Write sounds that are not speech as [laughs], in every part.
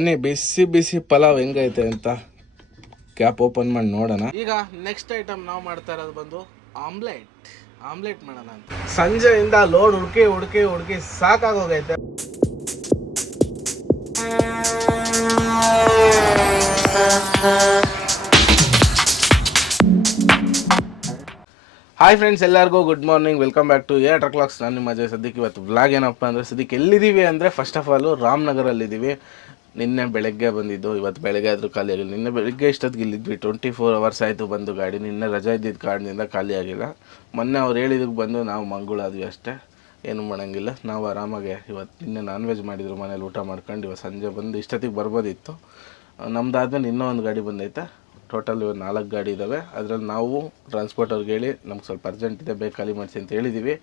ಬನ್ನಿ ಬಿಸಿ ಬಿಸಿ ಪಲಾವ್ ಹೆಂಗೈತೆ ಅಂತ ಕ್ಯಾಪ್ ಓಪನ್ ಮಾಡಿ ನೋಡೋಣ. ಈಗ ನೆಕ್ಸ್ಟ್ ಐಟಮ್ ನಾವು ಮಾಡ್ತಾ ಇರೋದು ಬಂದು ಆಮ್ಲೆಟ್. ಆಮ್ಲೆಟ್ ಮಾಡೋಣ ಅಂತ. ಸಂಜೆಯಿಂದ ಲೋಡ್ ಹುಡುಕಿ ಹುಡುಕಿ ಹುಡುಕಿ ಸಾಕಾಗೋಗೈತೆ. ಹಾಯ್ ಫ್ರೆಂಡ್ಸ್ ಎಲ್ಲರಿಗೂ good morning welcome back to air clocks ನಾನು ನಿಮ್ಮ ಅಜಯ್. ಸದ್ಯಕ್ಕೆ ಇವತ್ತು ವ್ಲಾಗ್ ಏನಪ್ಪ ಅಂದರೆ ಸದ್ಯಕ್ಕೆ ಎಲ್ಲಿದ್ದೀವಿ ಅಂದರೆ ಫಸ್ಟ್ ಆಫ್ ಆಲು ರಾಮನಗರಲ್ಲಿದ್ದೀವಿ. ನಿನ್ನೆ ಬೆಳಗ್ಗೆ ಬಂದಿದ್ದು, ಇವತ್ತು ಬೆಳಗ್ಗೆ ಆದರೂ ಖಾಲಿ ಆಗಿಲ್ಲ. ನಿನ್ನೆ ಬೆಳಗ್ಗೆ ಇಷ್ಟೊತ್ತಿಗೆ ಇಲ್ಲಿದ್ವಿ ಟ್ವೆಂಟಿ ಫೋರ್ ಅವರ್ಸ್ ಆಯಿತು ಬಂದು ಗಾಡಿ. ನಿನ್ನೆ ರಜಾ ಇದ್ದಿದ್ದ ಕಾರಣದಿಂದ ಖಾಲಿ ಆಗಿಲ್ಲ. ಮೊನ್ನೆ ಅವ್ರು ಹೇಳಿದಕ್ಕೆ ಬಂದು ನಾವು ಮಂಗಳಾದ್ವಿ ಅಷ್ಟೇ. ಏನು ಮಾಡೋಂಗಿಲ್ಲ. ನಾವು ಆರಾಮಾಗೆ ಇವತ್ತು ನಿನ್ನೆ ನಾನ್ ವೆಜ್ ಮಾಡಿದ್ರು ಮನೇಲಿ ಊಟ ಮಾಡ್ಕೊಂಡು. ಇವತ್ತು ಸಂಜೆ ಬಂದು ಇಷ್ಟೊತ್ತಿಗೆ ಬರ್ಬೋದಿತ್ತು. ನಮ್ದಾದ್ಮೇಲೆ ಇನ್ನೂ ಒಂದು ಗಾಡಿ ಬಂದೈತೆ. ಟೋಟಲ್ ನಾಲ್ಕು ಗಾಡಿ ಇದ್ದಾವೆ ಅದರಲ್ಲಿ ನಾವು ಟ್ರಾನ್ಸ್ಪೋರ್ಟ್ ಅವ್ರಿಗೆ ಹೇಳಿ ನಮ್ಗೆ ಸ್ವಲ್ಪ ಅರ್ಜೆಂಟ್ ಇದೆ ಬೇಕು ಖಾಲಿ ಮಾಡಿಸಿ ಅಂತ ಹೇಳಿದ್ದೀವಿ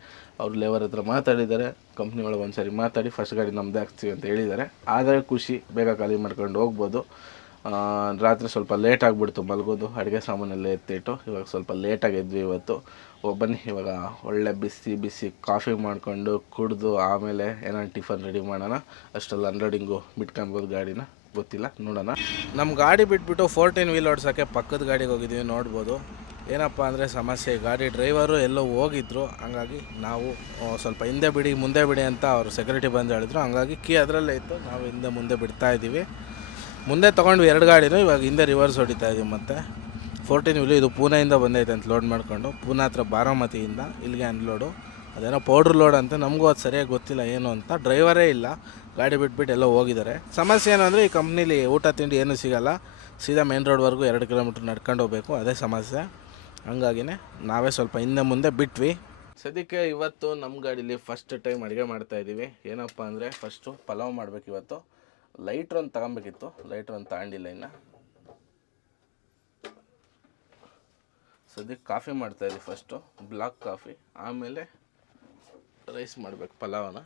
ಅವ್ರು ಲೇವರ್ ಹತ್ರ ಮಾತಾಡಿದ್ದಾರೆ. ಕಂಪ್ನಿ ಒಳಗೆ ಒಂದು ಮಾತಾಡಿ ಫಸ್ಟ್ ಗಾಡಿ ನಮ್ಮದೇ ಹಾಕ್ತೀವಿ ಅಂತ ಹೇಳಿದ್ದಾರೆ. ಆದರೆ ಖುಷಿ, ಬೇಗ ಖಾಲಿ ಮಾಡ್ಕೊಂಡು ಹೋಗ್ಬೋದು. ರಾತ್ರಿ ಸ್ವಲ್ಪ ಲೇಟ್ ಆಗಿಬಿಡ್ತು ಮಲಗೋದು. ಅಡುಗೆ ಸಾಮಾನೆಲ್ಲ ಎತ್ತಿಟ್ಟು ಇವಾಗ ಸ್ವಲ್ಪ ಲೇಟಾಗಿ ಎದ್ವಿ ಇವತ್ತು. ಒಬ್ಬನೇ ಇವಾಗ ಒಳ್ಳೆ ಬಿಸಿ ಬಿಸಿ ಕಾಫಿ ಮಾಡಿಕೊಂಡು ಕುಡಿದು ಆಮೇಲೆ ಏನಾದ್ರು ಟಿಫನ್ ರೆಡಿ ಮಾಡೋಣ. ಅಷ್ಟೆಲ್ಲ ಅನ್ಲೋಡಿಂಗು ಬಿಟ್ಕೊಬೋದು ಗಾಡಿನ. ಗೊತ್ತಿಲ್ಲ, ನೋಡೋಣ. ನಮ್ಮ ಗಾಡಿ ಬಿಟ್ಬಿಟ್ಟು ಫೋರ್ಟೀನ್ ವೀಲ್ ಓಡ್ಸೋಕ್ಕೆ ಪಕ್ಕದ ಗಾಡಿಗೆ ಹೋಗಿದ್ದೀವಿ, ನೋಡ್ಬೋದು. ಏನಪ್ಪ ಅಂದರೆ ಸಮಸ್ಯೆ, ಗಾಡಿ ಡ್ರೈವರು ಎಲ್ಲೋ ಹೋಗಿದ್ರು, ಹಂಗಾಗಿ ನಾವು ಸ್ವಲ್ಪ ಹಿಂದೆ ಬಿಡಿ, ಮುಂದೆ ಬಿಡಿ ಅಂತ ಅವರು ಸೆಕ್ಯೂರಿಟಿ ಬಂದು ಹೇಳಿದ್ರು. ಹಂಗಾಗಿ ಕೀ ಅದರಲ್ಲೇ ಇತ್ತು, ನಾವು ಹಿಂದೆ ಮುಂದೆ ಬಿಡ್ತಾ ಇದ್ದೀವಿ. ಮುಂದೆ ತೊಗೊಂಡ್ವಿ ಎರಡು ಗಾಡಿನೂ, ಇವಾಗ ಹಿಂದೆ ರಿವರ್ಸ್ ಹೊಡಿತಾ ಇದ್ದೀವಿ ಮತ್ತೆ. ಫೋರ್ಟೀನ್ ವೀಲು ಇದು ಪೂನೆಯಿಂದ ಬಂದೈತೆ ಅಂತ ಲೋಡ್ ಮಾಡಿಕೊಂಡು, ಪೂನೆ ಹತ್ರ ಬಾರಾಮತಿಯಿಂದ ಇಲ್ಲಿಗೆ ಅನ್ಲೋಡು ಅದೇನೋ ಪೌಡ್ರ್ ಲೋಡ್ ಅಂತ ನಮಗೂ ಅದು ಸರಿಯಾಗಿ ಗೊತ್ತಿಲ್ಲ ಏನು ಅಂತ ಡ್ರೈವರೇ ಇಲ್ಲ. ಗಾಡಿ ಬಿಟ್ಬಿಟ್ಟು ಎಲ್ಲ ಹೋಗಿದ್ದಾರೆ. ಸಮಸ್ಯೆ ಏನು ಈ ಕಂಪ್ನೀಲಿ ಊಟ, ತಿಂಡಿ ಏನೂ ಸಿಗಲ್ಲ. ಸೀದಾ ಮೇನ್ ರೋಡ್ವರೆಗೂ ಎರಡು ಕಿಲೋಮೀಟ್ರ್ ನಡ್ಕೊಂಡು ಹೋಗಬೇಕು. ಅದೇ ಸಮಸ್ಯೆ. ಹಂಗಾಗಿನೇ ನಾವೇ ಸ್ವಲ್ಪ ಹಿಂದೆ ಮುಂದೆ ಬಿಟ್ವಿ. ಸದ್ಯಕ್ಕೆ ಇವತ್ತು ನಮ್ಮ ಗಾಡೀಲಿ ಫಸ್ಟ್ ಟೈಮ್ ಅಡುಗೆ ಮಾಡ್ತಾ ಇದ್ದೀವಿ. ಏನಪ್ಪ ಅಂದರೆ ಫಸ್ಟು ಪಲಾವ್ ಮಾಡಬೇಕು ಇವತ್ತು. ಲೈಟ್ರ್ ಒಂದು ತಗೊಬೇಕಿತ್ತು. ಲೈಟ್ರ್ ಒಂದು ತಗೊಂಡಿಲ್ಲ ಇನ್ನು. ಸದ್ಯಕ್ಕೆ ಕಾಫಿ ಮಾಡ್ತಾಯಿದ್ದೀವಿ ಫಸ್ಟು ಬ್ಲಾಕ್ ಕಾಫಿ. ಆಮೇಲೆ ರೈಸ್ ಮಾಡಬೇಕು, ಪಲಾವನ.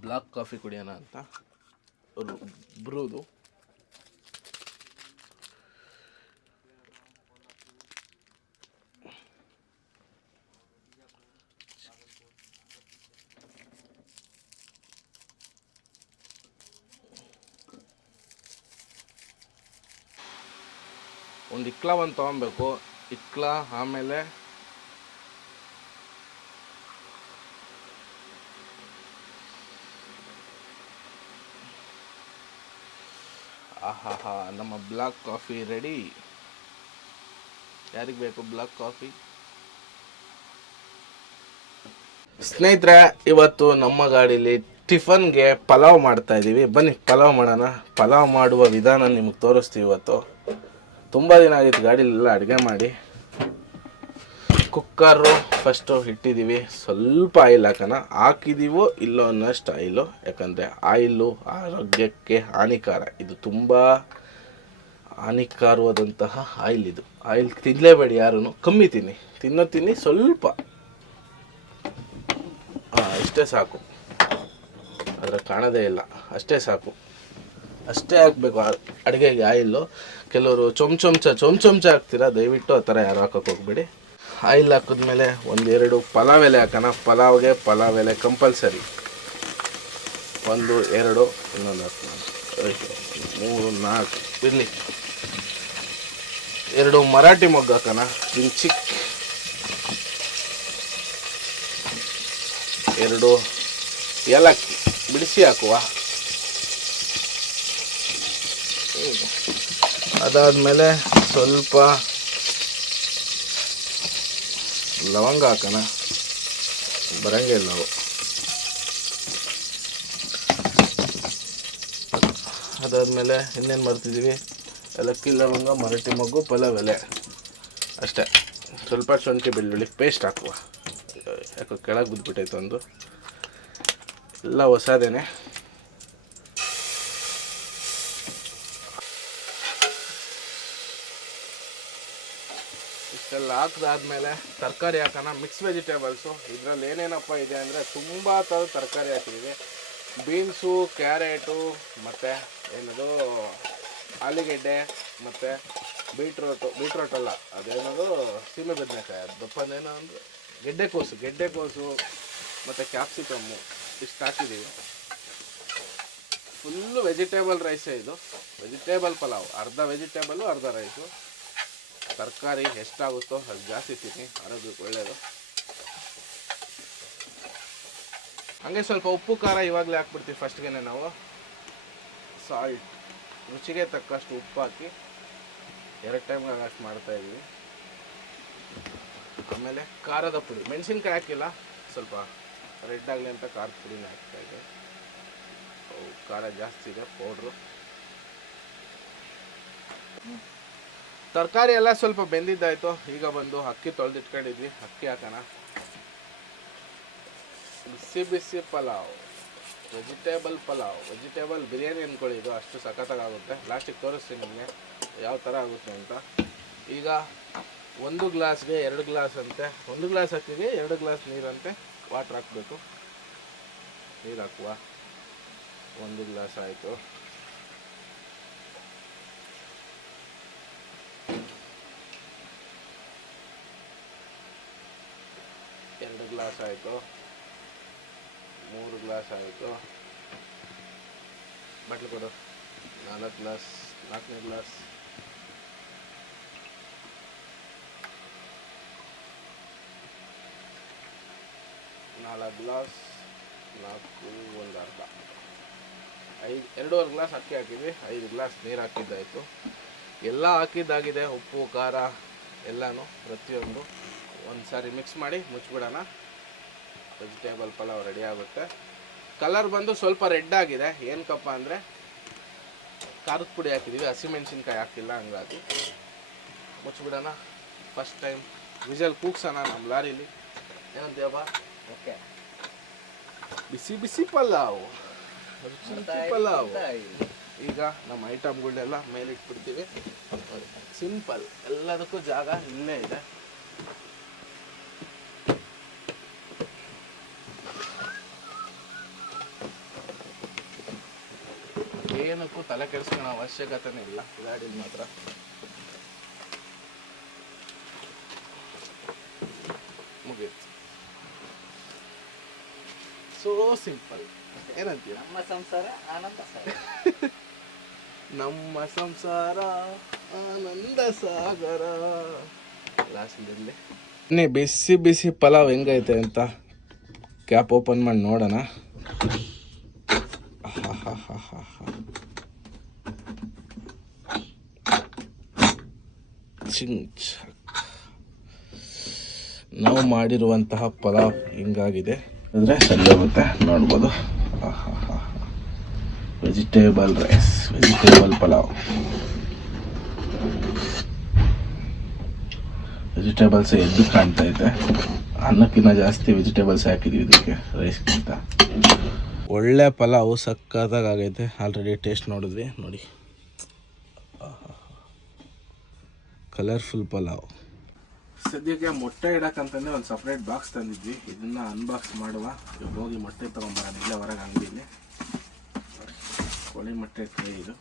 ಬ್ಲಾಕ್ ಕಾಫಿ ಕುಡಿಯೋಣ ಅಂತ. ಬ್ರೂದು ಒಂದು ಇಕ್ಲ ಒಂದು ತೊಗೊಬೇಕು ಇಕ್ಲ ಆಮೇಲೆ ಆಹಾಹಾ, ನಮ್ಮ ಬ್ಲಾಕ್ ಕಾಫಿ ರೆಡಿ. ಯಾರಿಗೆ ಬೇಕು ಬ್ಲಾಕ್ ಕಾಫಿ? ಸ್ನೇಹಿತರೆ, ಇವತ್ತು ನಮ್ಮ ಗಾಡೀಲಿ ಟಿಫನ್ಗೆ ಪಲಾವ್ ಮಾಡ್ತಾ ಇದ್ದೀವಿ ಬನ್ನಿ, ಪಲಾವ್ ಮಾಡೋಣ. ಪಲಾವ್ ಮಾಡುವ ವಿಧಾನ ನಿಮಗೆ ತೋರಿಸ್ತೀವಿ ಇವತ್ತು. ತುಂಬ ದಿನ ಆಗಿತ್ತು ಗಾಡೀಲೆಲ್ಲ ಅಡುಗೆ ಮಾಡಿ. ಕುಕ್ಕರು ಫಸ್ಟು ಇಟ್ಟಿದ್ದೀವಿ. ಸ್ವಲ್ಪ ಆಯಿಲ್ ಹಾಕೋಣ. ಹಾಕಿದ್ದೀವೋ ಇಲ್ಲೋ ಅನ್ನೋಷ್ಟು ಆಯಿಲು. ಯಾಕಂದರೆ ಆಯಿಲು ಆರೋಗ್ಯಕ್ಕೆ ಹಾನಿಕಾರ. ಇದು ತುಂಬ ಹಾನಿಕಾರವಾದಂತಹ ಆಯಿಲ್ ಇದು. ಆಯಿಲ್ ತಿನ್ನಲೇಬೇಡಿ ಯಾರೂ ಕಮ್ಮಿ ತಿನ್ನಿ. ತಿನ್ನೋ ತಿನ್ನಿ ಸ್ವಲ್ಪ. ಇಷ್ಟೇ ಸಾಕು. ಆದರೆ ಕಾಣೋದೇ ಇಲ್ಲ. ಅಷ್ಟೇ ಸಾಕು. ಅಷ್ಟೇ ಹಾಕಬೇಕು ಅಡುಗೆಗೆ ಆಯಿಲ್ಲು ಕೆಲವರು ಚೊಮ್ ಚಮಚ ಚೊಮ್ ಚಮಚ ಹಾಕ್ತೀರಾ? ದಯವಿಟ್ಟು ಆ ಥರ ಯಾರು ಹಾಕೋಕೆ ಹೋಗ್ಬೇಡಿ. ಆಯಿಲ್ ಹಾಕಿದ್ಮೇಲೆ ಒಂದೆರಡು ಪಲಾವ್ ಎಲೆ ಹಾಕೋಣ. ಪಲಾವ್ಗೆ ಪಲಾವ್ ಎಲೆ ಕಂಪಲ್ಸರಿ. ಒಂದು ಎರಡು ಇನ್ನೊಂದು ಐದು, ಮೂರು ನಾಲ್ಕು. ಇರಲಿ. ಎರಡು ಮರಾಠಿ ಮೊಗ್ಗು ಹಾಕೋಣ. ಚಿಕ್ಕ ಎರಡು ಏಲಕ್ಕಿ. ಬಿಡಿಸಿ ಹಾಕುವ. ಅದಾದಮೇಲೆ ಸ್ವಲ್ಪ ಲವಂಗ ಹಾಕೋಣ. ಬರಂಗೇ ಇಲ್ಲ ಅವು. ಅದಾದಮೇಲೆ ಇನ್ನೇನು ಮಾಡ್ತಿದ್ದೀವಿ? ಏಲಕ್ಕಿ, ಲವಂಗ ಮರಾಠಿ ಮಗ್ಗು ಪಲಾವ್ ಎಲೆ ಅಷ್ಟೇ. ಸ್ವಲ್ಪ ಶುಂಠಿ, ಬೆಳ್ಳುಳ್ಳಿ ಪೇಸ್ಟ್ ಹಾಕುವ. ಯಾಕೋ ಕೆಳಗೆ ಬಿದ್ದುಬಿಟ್ಟೈತೆ ಒಂದು. ಎಲ್ಲ ಹೊಸದೇನೆ. ಹಾಕಿದಾದ್ಮೇಲೆ ತರಕಾರಿ ಹಾಕೋಣ ಮಿಕ್ಸ್ ವೆಜಿಟೇಬಲ್ಸು ಇದರಲ್ಲಿ ಏನೇನಪ್ಪ ಇದೆ ಅಂದರೆ ತುಂಬ ಥರದ ತರಕಾರಿ ಹಾಕಿದ್ದೀವಿ ಬೀನ್ಸು, ಕ್ಯಾರೆಟು, ಮತ್ತು ಏನದು, ಆಲೂಗೆಡ್ಡೆ, ಮತ್ತು ಬೀಟ್ರೋಟು ಬೀಟ್ರೋಟಲ್ಲ ಅದೇನದು, ಸೀಮೆ ಬದನೆಕಾಯಿ ಅದು ದಪ್ಪನೇನೋ ಅಂದರೆ ಗೆಡ್ಡೆಕೋಸು ಗೆಡ್ಡೆಕೋಸು ಮತ್ತು ಕ್ಯಾಪ್ಸಿಕಮ್ಮು ಇಷ್ಟು ಹಾಕಿದ್ದೀವಿ ಫುಲ್ಲು ವೆಜಿಟೇಬಲ್ ರೈಸೇ ಇದು. ವೆಜಿಟೇಬಲ್ ಪಲಾವ್, ಅರ್ಧ ವೆಜಿಟೇಬಲ್ಲು ಅರ್ಧ ರೈಸು ತರಕಾರಿ ಎಷ್ಟಾಗುತ್ತೋ ಅದು ಜಾಸ್ತಿ ತಿನ್ನಿ. ಆರೋಗ್ಯಕ್ಕೆ ಒಳ್ಳೆಯದು ಹಾಗೆ ಸ್ವಲ್ಪ ಉಪ್ಪು, ಖಾರ ಇವಾಗಲೇ ಹಾಕ್ಬಿಡ್ತೀವಿ ಫಸ್ಟ್ಗೆ ನಾವು. ಸಾಲ್ಟ್ ರುಚಿಗೆ ತಕ್ಕಷ್ಟು ಉಪ್ಪು ಹಾಕಿ ಎರಡು ಟೈಮ್ ಅಷ್ಟು ಮಾಡ್ತಾ ಇದ್ದೀವಿ. ಆಮೇಲೆ ಖಾರದ ಪುಡಿ. ಮೆಣಸಿನ್ಕಾಯಿ ಹಾಕಿಲ್ಲ, ಸ್ವಲ್ಪ ರೆಡ್ ಆಗಲಿ ಅಂತ ಖಾರದ ಪುಡಿನ ಹಾಕ್ತಾ ಇದ್ದೆ. ಖಾರ ಜಾಸ್ತಿ ಇದೆ ಪೌಡ್ರು ತರಕಾರಿ ಎಲ್ಲ ಸ್ವಲ್ಪ ಬೆಂದಿದ್ದಾಯ್ತು. ಈಗ ಬಂದು ಅಕ್ಕಿ ತೊಳೆದಿಟ್ಕೊಂಡಿದ್ವಿ. ಅಕ್ಕಿ ಹಾಕೋಣ. ಬಿಸಿ ಬಿಸಿ ಪಲಾವ್. ವೆಜಿಟೇಬಲ್ ಪಲಾವ್. ವೆಜಿಟೇಬಲ್ ಬಿರಿಯಾನಿ ಅಂದ್ಕೊಳ್ಳಿ ಇದು ಅಷ್ಟು ಸಖತ್ತಾಗುತ್ತೆ ಲಾಸ್ಟಿಗೆ ತೋರಿಸ್ತೀನಿ ನಿಮಗೆ. ಯಾವ ಥರ ಆಗುತ್ತೆ ಅಂತ. ಈಗ ಒಂದು ಗ್ಲಾಸ್ಗೆ ಎರಡು ಗ್ಲಾಸ್ ಅಂತೆ. ಒಂದು ಗ್ಲಾಸ್ ಅಕ್ಕಿಗೆ ಎರಡು ಗ್ಲಾಸ್ ನೀರಂತೆ. ವಾಟ್ರ್ ಹಾಕಬೇಕು. ನೀರು ಹಾಕುವ. ಒಂದು ಗ್ಲಾಸ್ ಆಯಿತು ಎರಡು ಗ್ಲಾಸ್ ಆಯಿತು? ಮೂರು ಗ್ಲಾಸ್ ಆಯಿತು? ಬಟ್ಲು ಕೊಡು. ನಾಲ್ಕು ಗ್ಲಾಸ್ ನಾಲ್ಕನೇ ಗ್ಲಾಸ್ ನಾಲ್ಕು ಗ್ಲಾಸ್ ನಾಲ್ಕು, ಒಂದು ಅರ್ಧ. ಐದು, ಎರಡೂವರೆ ಗ್ಲಾಸ್ ಅಕ್ಕಿ ಹಾಕಿದ್ವಿ. ಐದು ಗ್ಲಾಸ್ ನೀರು ಹಾಕಿದ್ದಾಯಿತು. ಎಲ್ಲ ಹಾಕಿದ್ದಾಗಿದೆ, ಉಪ್ಪು, ಖಾರ, ಎಲ್ಲನೂ ಪ್ರತಿಯೊಂದು. ಒಂದು ಸಾರಿ ಮಿಕ್ಸ್ ಮಾಡಿ ಮುಚ್ಚಿಬಿಡೋಣ ವೆಜಿಟೇಬಲ್ ಪಲಾವ್ ರೆಡಿ ಆಗುತ್ತೆ. ಕಲರ್ ಬಂದು ಸ್ವಲ್ಪ ರೆಡ್ ಆಗಿದೆ. ಏನಕ್ಕಪ್ಪ ಅಂದರೆ ಖಾರದ ಪುಡಿ ಹಾಕಿದ್ದೀವಿ ಹಸಿಮೆಣ್ಸಿನ್ಕಾಯಿ ಹಾಕಿಲ್ಲ ಹಂಗಾಗಿ. ಮುಚ್ಚಿಬಿಡೋಣ ಫಸ್ಟ್ ಟೈಮ್ ವಿಜಲ್ ಕೂಗ್ಸೋಣ ನಮ್ಮ ಲಾರಿಲಿ. ಏನಂತೀಯಪ್ಪ? ಓಕೆ. ಬಿಸಿ ಬಿಸಿ ಪಲಾವ್. ರುಚಿ ರುಚಿ ಪಲಾವ್. ಈಗ ನಮ್ಮ ಐಟಮ್ಗಳನ್ನೆಲ್ಲ ಮೇಲಿಟ್ಬಿಡ್ತೀವಿ. ಸಿಂಪಲ್ ಎಲ್ಲದಕ್ಕೂ ಜಾಗ ಇಲ್ಲೇ ಇದೆ. ಏನಕ್ಕೂ ತಲೆ ಕೆಡಿಸ್ಕೊಳ್ಳೋ ಅವಶ್ಯಕತೆನೇ ಇಲ್ಲ. ಗಾಡಿಲಿ ಮಾತ್ರ. ಮುಗೀತು. ಸೋ ಸಿಂಪಲ್ ಏನಂತೀರ ನಮ್ಮ ಸಂಸಾರ ಆನಂದ ಸಾಗರ. [laughs] ನಮ್ಮ ಸಂಸಾರ ಆನಂದ ಸಾಗರ. ಲಾಸ್ಟಲ್ಲಿ ನೀ ಬಿಸಿ ಬಿಸಿ ಪಲಾವ್ ಹೆಂಗೈತೆ ಅಂತ ಕ್ಯಾಪ್ ಓಪನ್ ಮಾಡಿ ನೋಡೋಣ. ಚಾಕ್. ನಾವು ಮಾಡಿರುವಂತಹ ಪಲಾವ್ ಹಿಂಗಾಗಿದೆ. ಅಂದರೆ ಸರಿ ಹೋಗುತ್ತೆ ನೋಡ್ಬೋದು. Vegetable rice vegetable pulao. Vegetables ಎದ್ದು ಕಾಣ್ತಾ ಇದೆ. ಅನ್ನಕ್ಕಿಂತ ಜಾಸ್ತಿ ವೆಜಿಟೇಬಲ್ಸ್ ಹಾಕಿದ್ವಿ ಇದಕ್ಕೆ ರೈಸ್ಗಿಂತ ಒಳ್ಳೆ ಪಲಾವ್ ಸಕ್ಕತ್ತಾಗೈತೆ. ಆಲ್ರೆಡಿ ಟೇಸ್ಟ್ ನೋಡಿದ್ವಿ. ನೋಡಿ. ಕಲರ್ಫುಲ್ ಪಲಾವ್ ಸದ್ಯಕ್ಕೆ ಮೊಟ್ಟೆ ಇಡಕ್ಕಂತಂದ್ರೆ ಒಂದು ಸಪ್ರೇಟ್ ಬಾಕ್ಸ್ ತಂದಿದ್ವಿ. ಇದನ್ನ ಅನ್ಬಾಕ್ಸ್ ಮಾಡುವ. ಹೋಗಿ ಮೊಟ್ಟೆ ತೊಗೊಂಬರೋಣ. ಇಲ್ಲೇ ಹೊರಗೆ ಅಂಗಡಿಲಿ. ಕೋಳಿ ಮೊಟ್ಟೆ ಟ್ರೈ ಇದು.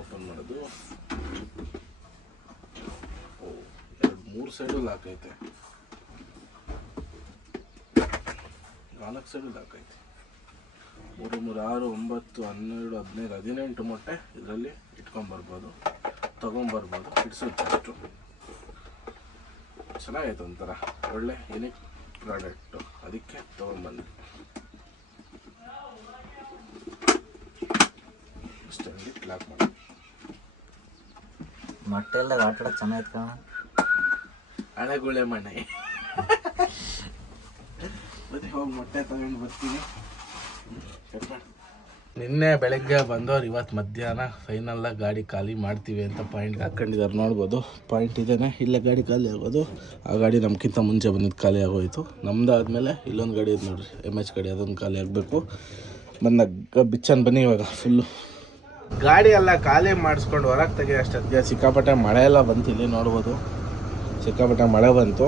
ಓಪನ್ ಮಾಡೋದು. ಎರಡು ಮೂರು ಸೈಡು ಲಾಕ್ ಐತೆ. ನಾಲ್ಕು ಸೈಡು ಲಾಕ್ ಐತೆ ಮೂರು ಮೂರು ಆರು ಒಂಬತ್ತು ಹನ್ನೆರಡು ಹದಿನೈದು ಹದಿನೆಂಟು ಮೊಟ್ಟೆ ಇದರಲ್ಲಿ ಇಟ್ಕೊಂಬರ್ಬೋದು ತೊಗೊಂಬರ್ಬೋದು ಇಡ್ಸುತ್ತೆ ಅಷ್ಟು. ಚೆನ್ನಾಗೈತೆ ಒಂಥರ. ಒಳ್ಳೆ ಯುನಿಕ್ ಪ್ರಾಡಕ್ಟು. ಅದಕ್ಕೆ ತೊಗೊಂಬಂದು ಇಷ್ಟೊಂದು ಲಾಕ್ ಮಾಡಿ ಮೊಟ್ಟೆ ಎಲ್ಲ ಆಟ ಚೆನ್ನಾಗಿತ್ತು ಕಣ ಹಣಗುಳೆ ಮನೆ [laughs] ಹೋಗಿ ಮೊಟ್ಟೆ ತಗೊಂಡು ಬರ್ತೀನಿ. ನಿನ್ನೆ ಬೆಳಗ್ಗೆ ಬಂದವ್ರು ಇವತ್ತು ಮಧ್ಯಾಹ್ನ ಫೈನಲ್ ಗಾಡಿ ಖಾಲಿ ಮಾಡ್ತೀವಿ ಅಂತ ಪಾಯಿಂಟ್ ಹಾಕೊಂಡಿದ್ದಾರೆ ನೋಡ್ಬೋದು. ಪಾಯಿಂಟ್ ಇದೇನೆ, ಇಲ್ಲೇ ಗಾಡಿ ಖಾಲಿ ಆಗೋದು ಆ ಗಾಡಿ ನಮ್ಗಿಂತ ಮುಂಚೆ ಬಂದಿದ್ದು ಖಾಲಿ ಆಗೋಯ್ತು. ನಮ್ದಾದ್ಮೇಲೆ ಇಲ್ಲೊಂದು ಗಾಡಿ ಇದೆ ನೋಡ್ರಿ ಎಂ ಎಚ್ ಗಾಡಿ, ಅದೊಂದು ಖಾಲಿ ಆಗಬೇಕು. ಬಂದಾಗ ಬಿಚ್ಚನ್ ಬನ್ನಿ ಇವಾಗ ಫುಲ್ಲು ಗಾಡಿ ಎಲ್ಲ ಖಾಲಿ ಮಾಡಿಸ್ಕೊಂಡು ಹೊರಗೆ ತೆಗಿ ಅಷ್ಟೊತ್ತಿಗೆ ಸಿಕ್ಕಾಪಟ್ಟೆ ಮಳೆ ಎಲ್ಲ ಬಂತು ಇಲ್ಲಿ ನೋಡ್ಬೋದು. ಸಿಕ್ಕಾಪಟ್ಟೆ ಮಳೆ ಬಂತು.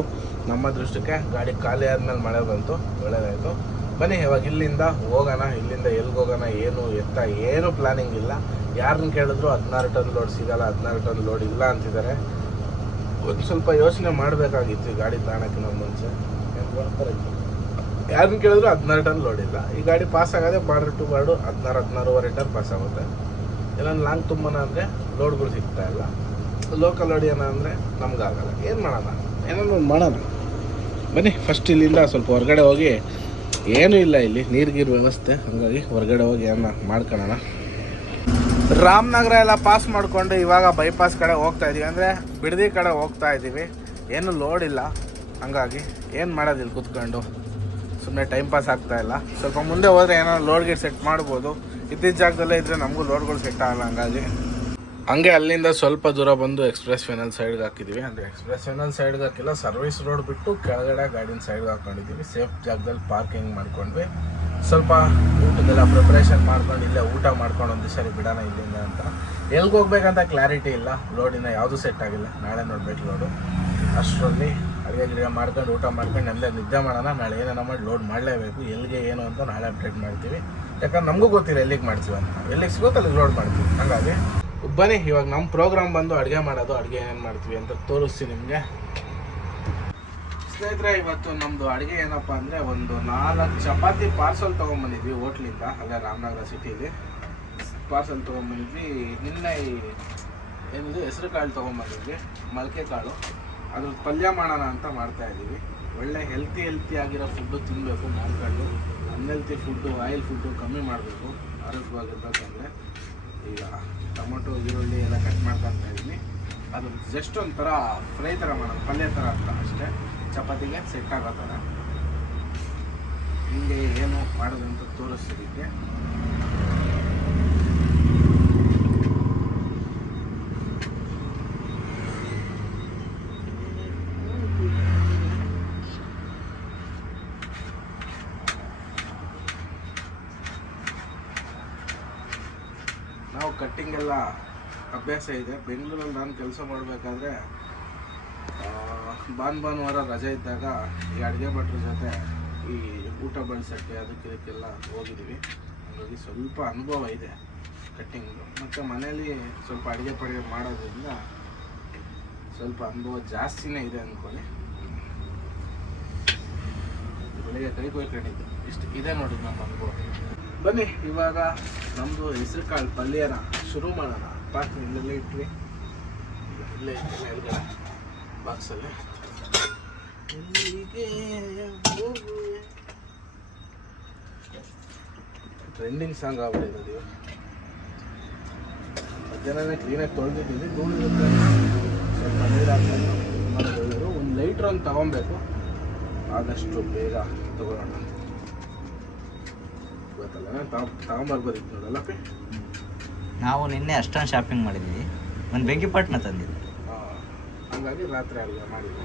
ನಮ್ಮ ದೃಷ್ಟಕ್ಕೆ ಗಾಡಿ ಖಾಲಿ ಆದ್ಮೇಲೆ ಮಳೆ ಬಂತು, ಒಳ್ಳೇದಾಯಿತು. ಬನ್ನಿ, ಇವಾಗ ಇಲ್ಲಿಂದ ಹೋಗೋಣ, ಇಲ್ಲಿಂದ ಎಲ್ಲಿಗೆ ಹೋಗೋಣ, ಏನು ಎತ್ತ, ಏನು ಪ್ಲಾನಿಂಗ್ ಇಲ್ಲ. ಯಾರನ್ನ ಕೇಳಿದ್ರು ಹದಿನಾರು ಟನ್ ಲೋಡ್ ಸಿಗಲ್ಲ, ಹದಿನಾರು ಟನ್ ಲೋಡ್ ಇಲ್ಲ ಅಂತಿದ್ದಾರೆ. ಒಂದು ಸ್ವಲ್ಪ ಯೋಚನೆ ಮಾಡಬೇಕಾಗಿತ್ತು ಈ ಗಾಡಿ ತಗೊಳಕ್ಕಿಂತ ಮುಂಚೆ. ಯಾರನ್ನ ಕೇಳಿದ್ರು ಹದಿನಾರು ಟನ್ ಲೋಡ್ ಇಲ್ಲ. ಈ ಗಾಡಿ ಪಾಸ್ ಆಗೋದೇ ಬಾರ್ಡರ್ ಟು ಬಾರ್ಡು ಹದಿನಾರು, ಹದಿನಾರೂವರೆ ಟನ್ ಪಾಸ್ ಆಗುತ್ತೆ. ಇನ್ನೊಂದು ಲಾಂಗ್ ತುಂಬನ ಅಂದರೆ ಲೋಡ್ಗಳು ಸಿಗ್ತಾ ಇಲ್ಲ. ಲೋಕಲ್ ಹೊಡಿಯೋಣ ಅಂದರೆ ನಮ್ಗಾಗಲ್ಲ. ಏನು ಮಾಡೋಣ? ಏನೋ ಒಂದು ಮಾಡೋಣ ಬನ್ನಿ ಫಸ್ಟ್ ಇಲ್ಲಿಂದ ಸ್ವಲ್ಪ ಹೊರಗಡೆ ಹೋಗಿ. ಏನೂ ಇಲ್ಲ ಇಲ್ಲಿ ನೀರ್ಗೀರು ವ್ಯವಸ್ಥೆ, ಹಾಗಾಗಿ ಹೊರಗಡೆ ಹೋಗಿ ಏನ ಮಾಡ್ಕೊಳ್ಳೋಣ ರಾಮನಗರ ಎಲ್ಲ ಪಾಸ್ ಮಾಡಿಕೊಂಡು ಇವಾಗ ಬೈಪಾಸ್ ಕಡೆ ಹೋಗ್ತಾ ಇದೀವಿ. ಅಂದರೆ ಬಿಡದಿ ಕಡೆ ಹೋಗ್ತಾ ಇದ್ದೀವಿ ಏನು ಲೋಡ್ ಇಲ್ಲ. ಹಂಗಾಗಿ ಏನು ಮಾಡೋದಿಲ್ಲ ಕೂತ್ಕೊಂಡು? ಸುಮ್ಮನೆ ಟೈಮ್ ಪಾಸ್ ಆಗ್ತಾ ಇಲ್ಲ. ಸ್ವಲ್ಪ ಮುಂದೆ ಹೋದರೆ ಏನೋ ಲೋಡ್ ಸೆಟ್ ಮಾಡ್ಬೋದು. ಇದ್ದಿದ್ದ ಜಾಗದಲ್ಲೇ ಇದ್ದರೆ ನಮಗೂ ಲೋಡ್ಗಳು ಸೆಟ್ ಆಗಲ್ಲ, ಹಂಗಾಗಿ. ಹಂಗೆ ಅಲ್ಲಿಂದ ಸ್ವಲ್ಪ ದೂರ ಬಂದು ಎಕ್ಸ್ಪ್ರೆಸ್ ವೆನಲ್ ಸೈಡ್ಗೆ ಹಾಕಿದ್ದೀವಿ ಅಂದರೆ ಎಕ್ಸ್ಪ್ರೆಸ್ ವೆನಲ್ ಸೈಡ್ಗೆ ಹಾಕಿಲ್ಲ, ಸರ್ವಿಸ್ ರೋಡ್ ಬಿಟ್ಟು ಕೆಳಗಡೆ ಗಾಡಿನ ಸೈಡ್ಗೆ ಹಾಕೊಂಡಿದ್ದೀವಿ ಸೇಫ್ ಜಾಗದಲ್ಲಿ ಪಾರ್ಕಿಂಗ್ ಮಾಡ್ಕೊಂಡ್ವಿ. ಸ್ವಲ್ಪ ಊಟದೆಲ್ಲ ಪ್ರಿಪ್ರೇಷನ್ ಮಾಡ್ಕೊಂಡು ಇಲ್ಲೇ ಊಟ ಮಾಡ್ಕೊಂಡು ಒಂದು ಸರಿ ಬಿಡೋಣ ಇಲ್ಲಿಂದ ಅಂತ. ಎಲ್ಲಿಗೆ ಹೋಗ್ಬೇಕಂತ ಕ್ಲಾರಿಟಿ ಇಲ್ಲ. ಲೋಡಿನ ಯಾವುದೂ ಸೆಟ್ ಆಗಿಲ್ಲ. ನಾಳೆ ನೋಡ್ಬೇಕು ಲೋಡು ಅಷ್ಟರಲ್ಲಿ ಅಡುಗೆ ಗಿಡ ಮಾಡ್ಕೊಂಡು ಊಟ ಮಾಡ್ಕೊಂಡು ನಮ್ಮದೇ ನಿದ್ದೆ ಮಾಡೋಣ. ನಾಳೆ ಏನೇನೋ ಮಾಡಿ ಲೋಡ್ ಮಾಡಲೇಬೇಕು. ಎಲ್ಲಿಗೆ ಏನು ಅಂತ ನಾಳೆ ಅಪ್ಡೇಟ್ ಮಾಡ್ತೀವಿ. ಯಾಕಂದ್ರೆ ನಮಗೂ ಗೊತ್ತಿಲ್ಲ ಎಲ್ಲಿಗೆ ಮಾಡ್ತೀವಿ ಅಂತ. ಎಲ್ಲಿಗೆ ಸಿಗುತ್ತೆ ಅಲ್ಲಿಗೆ ಲೋಡ್ ಮಾಡ್ತೀವಿ. ಹಾಗಾಗಿ ಬನ್ನಿ, ಇವಾಗ ನಮ್ಮ ಪ್ರೋಗ್ರಾಮ್ ಬಂದು ಅಡುಗೆ ಮಾಡೋದು, ಅಡುಗೆ ಏನೇನು ಮಾಡ್ತೀವಿ ಅಂತ ತೋರಿಸ್ತೀನಿ ನಿಮಗೆ. ಸ್ನೇಹಿತರೆ, ಇವತ್ತು ನಮ್ಮದು ಅಡುಗೆ ಏನಪ್ಪ ಅಂದರೆ ಒಂದು ನಾಲ್ಕು ಚಪಾತಿ ಪಾರ್ಸಲ್ ತೊಗೊಂಬಂದಿದ್ವಿ ಹೋಟ್ಲಿಂದ, ಅಲ್ಲೇ ರಾಮನಗರ ಸಿಟಿಲಿ ಪಾರ್ಸಲ್ ತೊಗೊಂಬಂದಿದ್ವಿ, ನಿನ್ನೆ ಏನಿದೆ ಹೆಸರು ಕಾಳು ತೊಗೊಂಬಂದಿದ್ವಿ ಮೊಳಕೆ ಕಾಳು ಅದ್ರ ಪಲ್ಯ ಮಾಡೋಣ ಅಂತ ಮಾಡ್ತಾ ಇದ್ದೀವಿ. ಒಳ್ಳೆ ಹೆಲ್ತಿ ಹೆಲ್ತಿ ಆಗಿರೋ ಫುಡ್ಡು ತಿನ್ನಬೇಕು ಮಾಡ್ಕೊಂಡು ಅನ್ಹೆಲ್ತಿ ಫುಡ್ಡು ಆಯಿಲ್ ಫುಡ್ಡು ಕಮ್ಮಿ ಮಾಡಬೇಕು ಆರೋಗ್ಯವಾಗಿರ್ಬೇಕಂದ್ರೆ ಈಗ ಟೊಮೊಟೊ, ಈರುಳ್ಳಿ ಎಲ್ಲ ಕಟ್ ಮಾಡ್ಕೊತಾ ಇದ್ದೀನಿ. ಅದು ಜಸ್ಟ್ ಒಂಥರ ಫ್ರೈ ಥರ ಮಾಡೋದು, ಪಲ್ಯ ಥರ ಅಂತ ಅಷ್ಟೇ. ಚಪಾತಿಗೆ ಸೆಟ್ ಆಗೋ ಥರ. ಹಿಂಗೆ ಏನು ಅಂತ ತೋರಿಸ್ತಿದ್ದಕ್ಕೆ ನಾವು ಕಟ್ಟಿಂಗ್ ಎಲ್ಲ ಅಭ್ಯಾಸ ಇದೆ. ಬೆಂಗಳೂರಲ್ಲಿ ನಾನು ಕೆಲಸ ಮಾಡಬೇಕಾದ್ರೆ ಭಾನ್ ಭಾನುವಾರ ರಜೆ ಇದ್ದಾಗ ಈ ಅಡುಗೆ ಭಟ್ರ ಜೊತೆ ಈ ಊಟ ಬಡಿಸೋಕ್ಕೆ ಅದಕ್ಕೆ ಇದಕ್ಕೆಲ್ಲ ಹೋಗಿದ್ದೀವಿ ಹಾಗಾಗಿ ಸ್ವಲ್ಪ ಅನುಭವ ಇದೆ ಕಟ್ಟಿಂಗು ಮತ್ತು ಮನೇಲಿ ಸ್ವಲ್ಪ ಅಡುಗೆ ಪಡುಗೆ ಮಾಡೋದ್ರಿಂದ ಸ್ವಲ್ಪ ಅನುಭವ ಜಾಸ್ತಿನೇ ಇದೆ ಅಂದ್ಕೊಳ್ಳಿ. ಬೆಳಿಗ್ಗೆ ಕೈ ಕೊಯ್ಕೊಂಡಿದ್ದು. ಇಷ್ಟು ಇದೆ ನೋಡಿ ನಮ್ಮ ಅನುಭವ. ಬನ್ನಿ, ಇವಾಗ ನಮ್ಮದು ಹೆಸರು ಕಾಳು ಪಲ್ಯನ ಶುರು ಮಾಡೋಣ. ಪಾತ್ರೆ ಇಲ್ಲೆಲ್ಲ ಇಟ್ವಿ. ಇಲ್ಲೇ ಇಟ್ಟು ಬಾಕ್ಸಲ್ಲಿ ಟ್ರೆಂಡಿಂಗ್ ಸಾಂಗ್ ಆಗ್ಬಿಟ್ಟಿದೆ ಅದು. ಮಧ್ಯಾಹ್ನ ಕ್ಲೀನಾಗಿ ತೊಳೆದಿದ್ದೀನಿ ಧೂಳಿರುತ್ತೆ ಸ್ವಲ್ಪ ನೀರು ಒಂದು ಲೈಟ್ರ್ ಒಂದು ತಗೊಬೇಕು. ಆದಷ್ಟು ಬೇಗ ತಗೊಳ್ಳೋಣ. ಗೊತ್ತಲ್ಲ ತಗೊಂಬರ್ಬೋದಿತ್ತು ನೋಡಲ್ಲ ಪಿ ನಾವು ನಿನ್ನೆ ಅಷ್ಟೊಂದು ಶಾಪಿಂಗ್ ಮಾಡಿದ್ವಿ. ಒಂದು ಬೆಂಕಿಪಟ್ಟಣ ತಂದಿದ್ದೆ ಹಂಗಾಗಿ ರಾತ್ರಿ ಅಡುಗೆ ಮಾಡಿದ್ವಿ.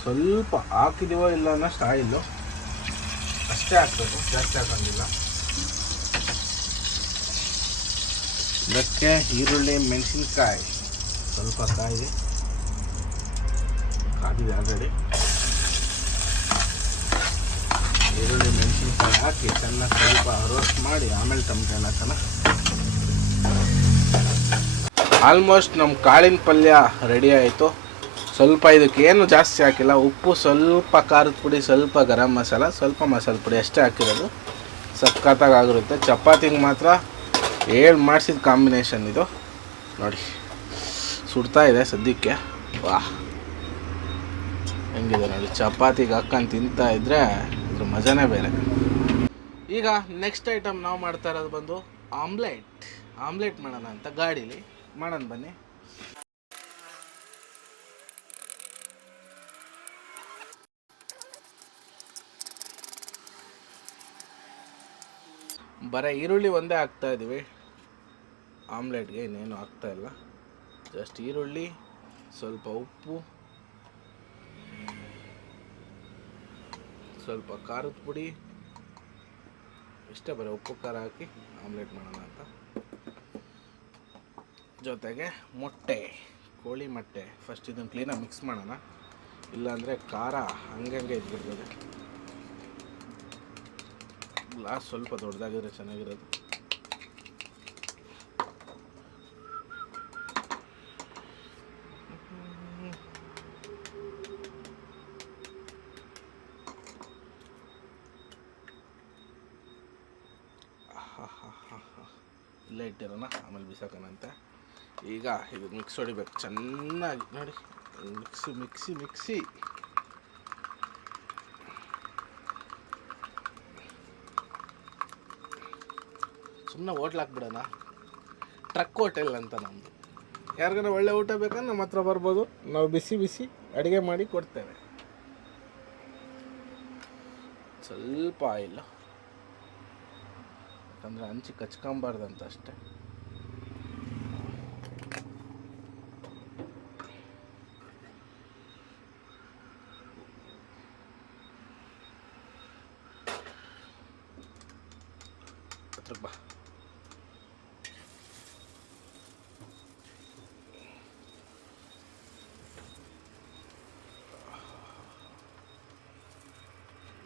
ಸ್ವಲ್ಪ ಹಾಕಿದೀವೋ ಇಲ್ಲ ಅನ್ನೋಷ್ಟು ಆಯಿಲ್ಲು ಅಷ್ಟೇ ಹಾಕ್ಬೇಕು, ಜಾಸ್ತಿ ಹಾಕಂಗಿಲ್ಲ. ಇದಕ್ಕೆ ಈರುಳ್ಳಿ, ಮೆಣಸಿನ್ಕಾಯಿ. ಸ್ವಲ್ಪ ಕಾಯಿ ಕಾದಿದೆ ಆಲ್ರೆಡಿ ಈರುಳ್ಳಿ ಮೆಣಸಿನ್ಕಾಯಿ ಹಾಕಿ ಚೆನ್ನಾಗಿ ಸ್ವಲ್ಪ ರೋಸ್ಟ್ ಮಾಡಿ ಆಮೇಲೆ ಟೊಮೆಟೊ ಎಲ್ಲ ಹಾಕೋಣ ಆಲ್ಮೋಸ್ಟ್ ನಮ್ಮ ಕಾಳಿನ ಪಲ್ಯ ರೆಡಿ ಆಯಿತು. ಸ್ವಲ್ಪ ಇದಕ್ಕೆ ಜಾಸ್ತಿ ಹಾಕಿಲ್ಲ. ಉಪ್ಪು ಸ್ವಲ್ಪ ಖಾರದ ಪುಡಿ, ಸ್ವಲ್ಪ ಗರಂ ಮಸಾಲ, ಸ್ವಲ್ಪ ಮಸಾಲೆ ಪುಡಿ ಅಷ್ಟೇ ಹಾಕಿರೋದು. ಸಖತ್ತಾಗಿ ಆಗಿರುತ್ತೆ. ಚಪಾತಿಗೆ ಮಾತ್ರ ಏಳು ಮಾಡಿಸಿದ ಕಾಂಬಿನೇಷನ್ ಇದು. ನೋಡಿ, ಸುಡ್ತಾ ಇದೆ ಸದ್ಯಕ್ಕೆ. ವಾಹ್. ಹೆಂಗಿದೆ ನೋಡಿ, ಚಪಾತಿಗೆ ಹಾಕೊಂಡು ತಿಂತಾ ಇದ್ರೆ ಇದ್ರ ಮಜಾನೇ ಬೇರೆ. ಈಗ ನೆಕ್ಸ್ಟ್ ಐಟಮ್ ನಾವು ಮಾಡ್ತಾ ಇರೋದು ಬಂದು ಆಮ್ಲೆಟ್ ಆಮ್ಲೆಟ್ ಮಾಡೋಣ ಅಂತ ಗಾಡೀಲಿ. ಮಾಡೋಣ ಬನ್ನಿ. ಬರೀ ಈರುಳ್ಳಿ ಒಂದೇ ಹಾಕ್ತಾ ಇದ್ದೀವಿ ಆಮ್ಲೆಟ್ಗೆ ಇನ್ನೇನು ಹಾಕ್ತಾ ಇಲ್ಲ. ಜಸ್ಟ್ ಈರುಳ್ಳಿ, ಸ್ವಲ್ಪ ಉಪ್ಪು ಸ್ವಲ್ಪ ಖಾರದ ಪುಡಿ, ಇಷ್ಟೇ ಬರೀ ಉಪ್ಪು ಖಾರ ಹಾಕಿ ಆಮ್ಲೆಟ್ ಮಾಡೋಣ ಅಂತ. ಜೊತೆಗೆ ಮೊಟ್ಟೆ, ಕೋಳಿ ಮೊಟ್ಟೆ. ಫಸ್ಟ್ ಇದನ್ನು ಕ್ಲೀನಾಗಿ ಮಿಕ್ಸ್ ಮಾಡೋಣ. ಇಲ್ಲಾಂದರೆ ಖಾರ ಹಂಗಂಗೆ ಇದ್ಬಿಡ್ತದೆ. ಗ್ಲಾಸ್ ಸ್ವಲ್ಪ ದೊಡ್ಡದಾಗಿದ್ರೆ ಚೆನ್ನಾಗಿರೋದು. ಇಲ್ಲೇ ಇಟ್ಟಿರೋಣ, ಆಮೇಲೆ ಬಿಸಾಕೋಣಂತೆ ಈಗ ಇದು ಮಿಕ್ಸ್ ಹೊಡಿಬೇಕು. ಚೆನ್ನಾಗಿ ನೋಡಿ ಮಿಕ್ಸಿ ಮಿಕ್ಸಿ ಮಿಕ್ಸಿ ಸುಮ್ಮನೆ ಹೋಟ್ಲ್ ಹಾಕ್ಬಿಡೋಣ. ಟ್ರಕ್ ಹೋಟೆಲ್ ಅಂತ ನಮ್ಮದು ಯಾರಿಗಾರ ಒಳ್ಳೆ ಊಟ ಬೇಕಂದ್ರೆ ನಮ್ಮ ಹತ್ರ ಬರ್ಬೋದು. ನಾವು ಬಿಸಿ ಬಿಸಿ ಅಡುಗೆ ಮಾಡಿ ಕೊಡ್ತೇವೆ. ಸ್ವಲ್ಪ ಆಯಿಲ್. ಯಾಕಂದರೆ ಹಂಚಿ ಕಚ್ಕೊಂಬಾರ್ದಂತ ಅಷ್ಟೇ. ಬಾ.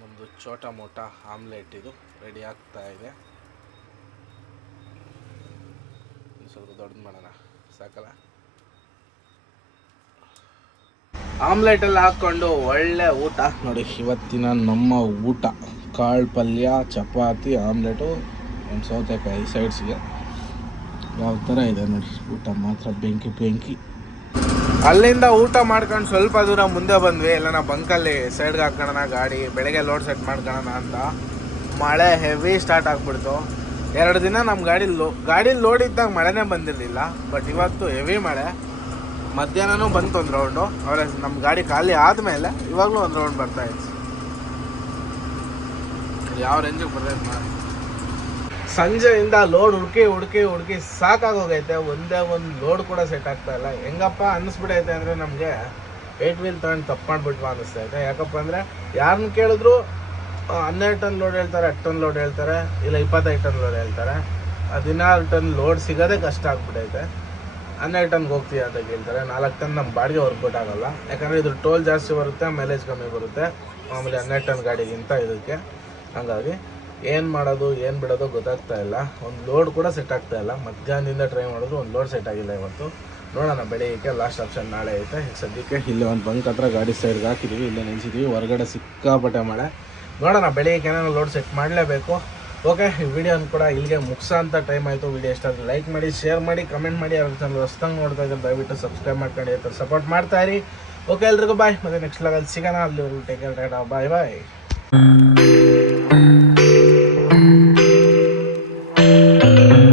ನಮ್ಮದು ಚೋಟ ಮೋಟ ಆಮ್ಲೆಟ್ ಇದು ರೆಡಿ ಆಗ್ತಾ ಇದೆ. ಸ್ವಲ್ಪ ದೊಡ್ಡದು ಮಾಡೋಣ. ಸಾಕಲ್ಲ? ಆಮ್ಲೆಟಲ್ಲಿ ಹಾಕ್ಕೊಂಡು ಒಳ್ಳೆ ಊಟ. ನೋಡಿ, ಇವತ್ತಿನ ನಮ್ಮ ಊಟ. ಕಾಳು ಪಲ್ಯ, ಚಪಾತಿ, ಆಮ್ಲೆಟು, ಒಂದು ಸೌತೆಕಾಯಿ ಸೈಡ್ಸ್ಗೆ. ಯಾವ ಥರ ಇದೆ ನೋಡಿ ಊಟ ಮಾತ್ರ ಬೆಂಕಿ ಬೆಂಕಿ. ಅಲ್ಲಿಂದ ಊಟ ಮಾಡ್ಕೊಂಡು ಸ್ವಲ್ಪ ದೂರ ಮುಂದೆ ಬಂದ್ವಿ. ಎಲ್ಲ ನಾ ಬಂಕಲ್ಲಿ ಸೈಡ್ಗೆ ಹಾಕೋಣ ಗಾಡಿ, ಬೆಳಗ್ಗೆ ಲೋಡ್ ಸೆಟ್ ಮಾಡ್ಕೊಳ್ಳೋಣ ಅಂತ. ಮಳೆ ಹೆವಿ ಸ್ಟಾರ್ಟ್ ಆಗ್ಬಿಡ್ತು. ಎರಡು ದಿನ ನಮ್ಮ ಗಾಡಿ ಲೋ, ಗಾಡಿ ಲೋಡ್ ಇದ್ದಾಗ ಮಳೆನೇ ಬಂದಿರಲಿಲ್ಲ ಬಟ್ ಇವತ್ತು ಹೆವಿ ಮಳೆ. ಮಧ್ಯಾಹ್ನನೂ ಬಂತು ಒಂದು ರೌಂಡು ಅವರೇ ನಮ್ಮ ಗಾಡಿ ಖಾಲಿ ಆದಮೇಲೆ ಇವಾಗಲೂ ಒಂದು ರೌಂಡ್ ಬರ್ತಾ ಇತ್ತು ಯಾವ ರೇಂಜಿಗೆ ಬರ್ತೈತೆ ಮಾಡಿ ಸಂಜೆಯಿಂದ ಲೋಡ್ ಹುಡುಕಿ ಹುಡುಕಿ ಹುಡುಕಿ ಸಾಕಾಗೋಗೈತೆ. ಒಂದೇ ಒಂದು ಲೋಡ್ ಕೂಡ ಸೆಟ್ ಆಗ್ತಾ ಇಲ್ಲ. ಹೆಂಗಪ್ಪ ಅನ್ನಿಸ್ಬಿಡೈತೆ ಅಂದರೆ ನಮಗೆ ಏಟ್ ವೀಲ್ ತಗೊಂಡು ತಪ್ಪು ಮಾಡ್ಬಿಟ್ವಾ ಅನ್ನಿಸ್ತೈತೆ ಯಾಕಪ್ಪ ಅಂದರೆ ಯಾರನ್ನ ಕೇಳಿದ್ರು ಹನ್ನೆರಡು ಟನ್ ಲೋಡ್ ಹೇಳ್ತಾರೆ, ಹತ್ತು ಟನ್ ಲೋಡ್ ಹೇಳ್ತಾರೆ, ಇಲ್ಲ ಇಪ್ಪತ್ತೈದು ಟನ್ ಲೋಡ್ ಹೇಳ್ತಾರೆ. ಹದಿನಾರು ಟನ್ ಲೋಡ್ ಸಿಗೋದೇ ಕಷ್ಟ ಆಗ್ಬಿಟ್ಟೈತೆ ಹನ್ನೆರಡು ಟನ್ಗೆ ಹೋಗ್ತೀಯ ಅಂತ ಕೇಳ್ತಾರೆ. ನಾಲ್ಕು ಟನ್ ನಮ್ಮ ಬಾಡಿಗೆ ವರ್ಕೌಟ್ ಯಾಕಂದರೆ ಇದ್ರ ಟೋಲ್ ಜಾಸ್ತಿ ಬರುತ್ತೆ ಮೈಲೇಜ್ ಕಮ್ಮಿ ಬರುತ್ತೆ. ಮಾಮೂಲಿ ಹನ್ನೆರಡು ಟನ್ ಗಾಡಿಗಿಂತ ಇದಕ್ಕೆ. ಹಾಗಾಗಿ ಏನು ಮಾಡೋದು, ಏನು ಬಿಡೋದು ಗೊತ್ತಾಗ್ತಾ ಇಲ್ಲ. ಒಂದು ಲೋಡ್ ಕೂಡ ಸೆಟ್ ಆಗ್ತಾ ಇಲ್ಲ. ಮಧ್ಯಾಹ್ನದಿಂದ ಟ್ರೈ ಮಾಡಿದ್ರು ಒಂದು ಲೋಡ್ ಸೆಟ್ ಆಗಿಲ್ಲ ಇವತ್ತು. ನೋಡೋಣ, ಬೆಳಿಗ್ಗೆ ಲಾಸ್ಟ್ ಆಪ್ಷನ್ ನಾಳೆ ಐತೆ. ಸದ್ಯಕ್ಕೆ ಇಲ್ಲಿ ಒಂದು ಬಂಕ್ ಹತ್ರ ಗಾಡಿ ಸೈಡ್ಗೆ ಹಾಕಿದ್ದೀವಿ ಇಲ್ಲೇ ನಿಲ್ಸಿದ್ದೀವಿ ಹೊರಗಡೆ ಸಿಕ್ಕಾಪಟ್ಟೆ ಮಳೆ. ನೋಡೋಣ, ಬೆಳಿಗ್ಗೆ ಏನಾದ್ರು ಲೋಡ್ ಸೆಟ್ ಮಾಡಲೇಬೇಕು. ಓಕೆ ವಿಡಿಯೋನ ಕೂಡ ಇಲ್ಲಿಗೆ ಮುಗಿಸೋ ಅಂತ ಟೈಮ್ ಆಯಿತು. ವಿಡಿಯೋ ಎಷ್ಟಾದರೂ ಲೈಕ್ ಮಾಡಿ ಶೇರ್ ಮಾಡಿ ಕಮೆಂಟ್ ಮಾಡಿ. ಅವ್ರ ಚಾನಲ್ ಹೊಸ್ದಂಗೆ ನೋಡ್ತಾ ಇದ್ದಾರೆ ದಯವಿಟ್ಟು ಸಬ್ಸ್ಕ್ರೈಬ್ ಮಾಡ್ಕೊಂಡು ಥರ ಸಪೋರ್ಟ್ ಮಾಡ್ತಾ ಇರಿ. ಓಕೆ ಎಲ್ರಿಗೂ ಬಾಯ್ ಮತ್ತೆ ನೆಕ್ಸ್ಟ್ ಲೆವೆಲ್ ಸಿಗೋಣ. ಅಲ್ಲಿ ಟೇಕ್ ಕೇರ್ ಬಾಯ್ ಬಾಯ್